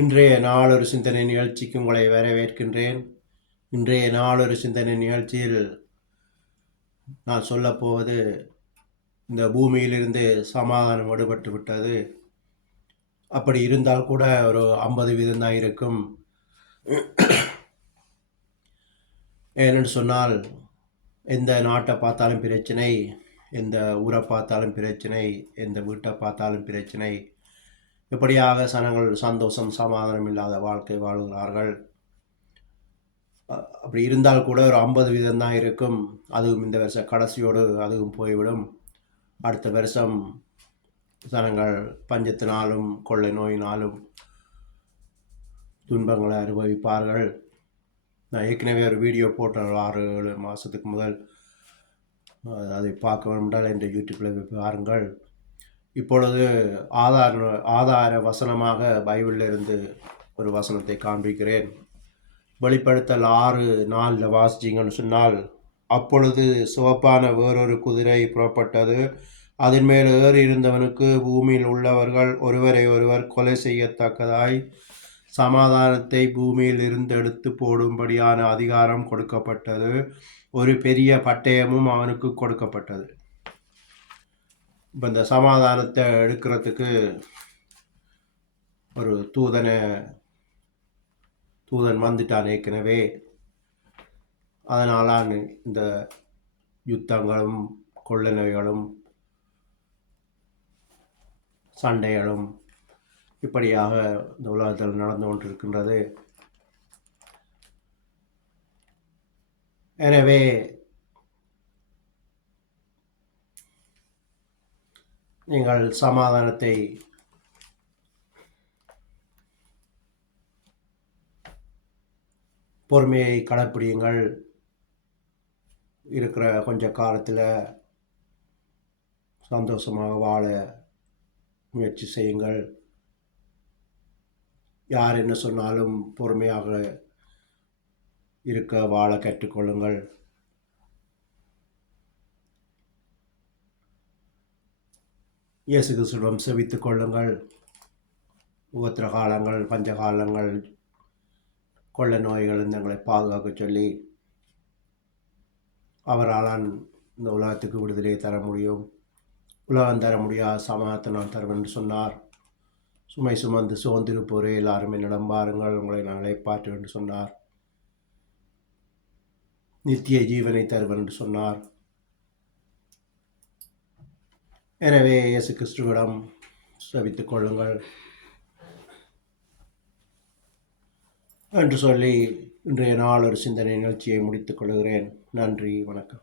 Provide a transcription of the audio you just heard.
இன்றைய நாளொரு சிந்தனை நிகழ்ச்சிக்கு உங்களை வரவேற்கின்றேன். இன்றைய நாளொரு சிந்தனை நிகழ்ச்சியில் நான் சொல்லப்போவது, இந்த பூமியிலிருந்து சமாதானம் விடுபட்டு விட்டது. அப்படி இருந்தால் கூட ஒரு 50% தான் இருக்கும். ஏனென்று சொன்னால், எந்த நாட்டை பார்த்தாலும் பிரச்சனை, எந்த ஊரை பார்த்தாலும் பிரச்சனை, எந்த வீட்டை பார்த்தாலும் பிரச்சனை. இப்படியாக சனங்கள் சந்தோஷம் சமாதானம் இல்லாத வாழ்க்கை வாழ்கிறார்கள். அப்படி இருந்தால் கூட ஒரு 50% தான் இருக்கும். அதுவும் இந்த வருஷ கடைசியோடு அதுவும் போய்விடும். அடுத்த வருஷம் ஜனங்கள் பஞ்சத்தினாலும் கொள்ளை நோயினாலும் துன்பங்களை அனுபவிப்பார்கள். நான் ஏற்கனவே ஒரு வீடியோ போட்டேன் 6-7 மாதத்துக்கு முதல். அதை பார்க்க வேண்டால் என்ற யூடியூப்பில் பாருங்கள். இப்பொழுது ஆதார வசனமாக பைபிளிலிருந்து ஒரு வசனத்தை காண்பிக்கிறேன். வெளிப்படுத்தல் 6:4 வாசிச்சிங்கன்னு சொன்னால், அப்பொழுது சிவப்பான வேறொரு குதிரை புறப்பட்டது. அதன் மேல் ஏறி இருந்தவனுக்கு பூமியில் உள்ளவர்கள் ஒருவரை ஒருவர் கொலை செய்யத்தக்கதாய் சமாதானத்தை பூமியில் இருந்து எடுத்து போடும்படியான அதிகாரம் கொடுக்கப்பட்டது. ஒரு பெரிய பட்டயமும் அவனுக்கு கொடுக்கப்பட்டது. இப்போ இந்த சமாதானத்தை எடுக்கிறதுக்கு ஒரு தூதன் வந்துட்டான் ஏற்கனவே. அதனால இந்த யுத்தங்களும் கொள்ளை நோய்களும் சண்டைகளும் இப்படியாக இந்த உலகத்தில் நடந்து கொண்டிருக்கின்றது. எனவே நீங்கள் சமாதானத்தை பொறுமையை கடைப்பிடியுங்கள். இருக்கிற கொஞ்ச காலத்தில் சந்தோஷமாக வாழ முயற்சி செய்யுங்கள். யார் என்ன சொன்னாலும் பொறுமையாக இருக்க வாழ கற்றுக்கொள்ளுங்கள். இயேசு கிறிஸ்துவிடம் செபித்துக் கொள்ளுங்கள். உபத்திர காலங்கள், பஞ்சகாலங்கள், கொள்ளை நோய்கள் எங்களை பாதுகாக்க சொல்லி அவரால் இந்த உலகத்துக்கு விடுதலையை தர முடியும். உலகம் தர முடியாத சமாதானத்தை நான் தருவேன் என்று சொன்னார். சுமை சுமந்து சோர்ந்திருப்போரே எல்லாரும் என்னிடம் பாருங்கள், உங்களை நான் இளைப்பாற்றுவேன் என்று சொன்னார். நித்திய ஜீவனை தருவேன் என்று சொன்னார். எனவே இயேசு கிறிஸ்துவிடம் செபித்துக் கொள்ளுங்கள் என்று சொல்லி இன்றைய நாள் ஒரு சிந்தனை நிகழ்ச்சியை முடித்துக் கொள்கிறேன். நன்றி, வணக்கம்.